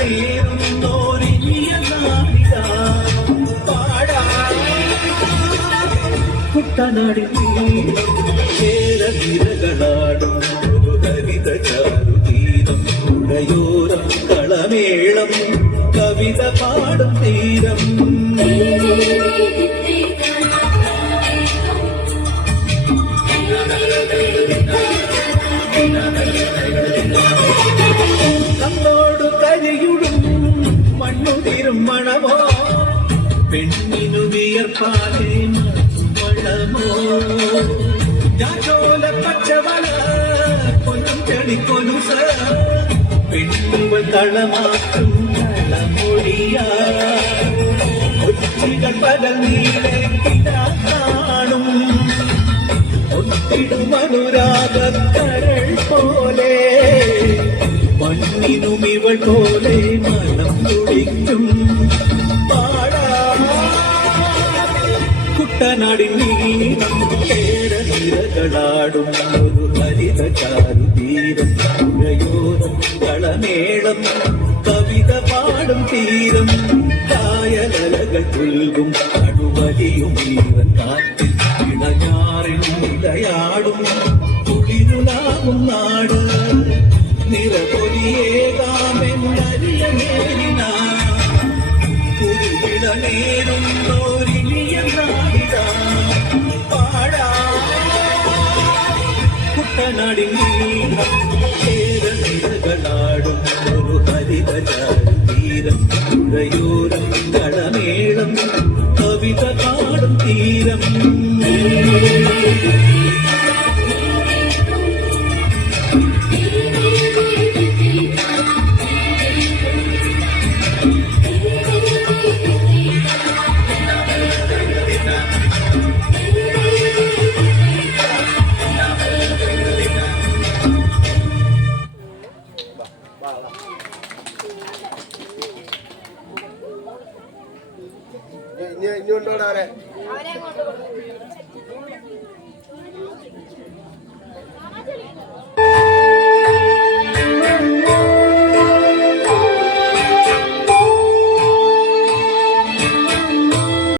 നേരുന്നോരിനിയ നാടിതാ പാടാ കുട്ടനാടിൻ കേരനിരകളാടും ഒരു ഹരിത ചാരുതീരം പുഴയോരം കളമേളം കവിത പാടും തീരം നമ്മോടു കരിയുടും മണ്ണുതിരും മണമോ പെണ്ണിനു വിയർപ്പാലേ മണമോ ഞാനോല പച്ചവള പൊന്നും ചെടിക്കൊലുസ പെണ്ണുവൾ കളമാക്കും കളമൊഴിയാ കൊച്ചികൾ പകൽ നീളെ കാണും ഒത്തിടുമനുരാഗക്കരൾ പോലെ മണ്ണിനും ഇവൾ പോലെ മനം തുടിക്കും പാടാ കുട്ടനാടിൻ നീളം കേരനിരകളാടും ഒരു ഹരിത ചാരുതീരം പുഴയോരം കളമേളം കവിത പാടും തീരം കായലകൾ പുൽകും കടുവലിയും ഈവൻ കാറ്റിൽ ഇടഞ്ഞാറിൽ നിലയാടും കുളിരുലാകും നാട് നിറപൊലിയേകാമെന്നരിയ നേരിന കുരുവിട നേരുന്നോരിനിയ നാടിതാ പാടാ കുട്ടനാടിൻ നീളം കേരനിരകളാടും ഒരു ഹരിത ചാരുതീരം പുഴയോരം കളമേളം കവിത പാടും തീരം ഇനി കൊണ്ടോടാ അവരെ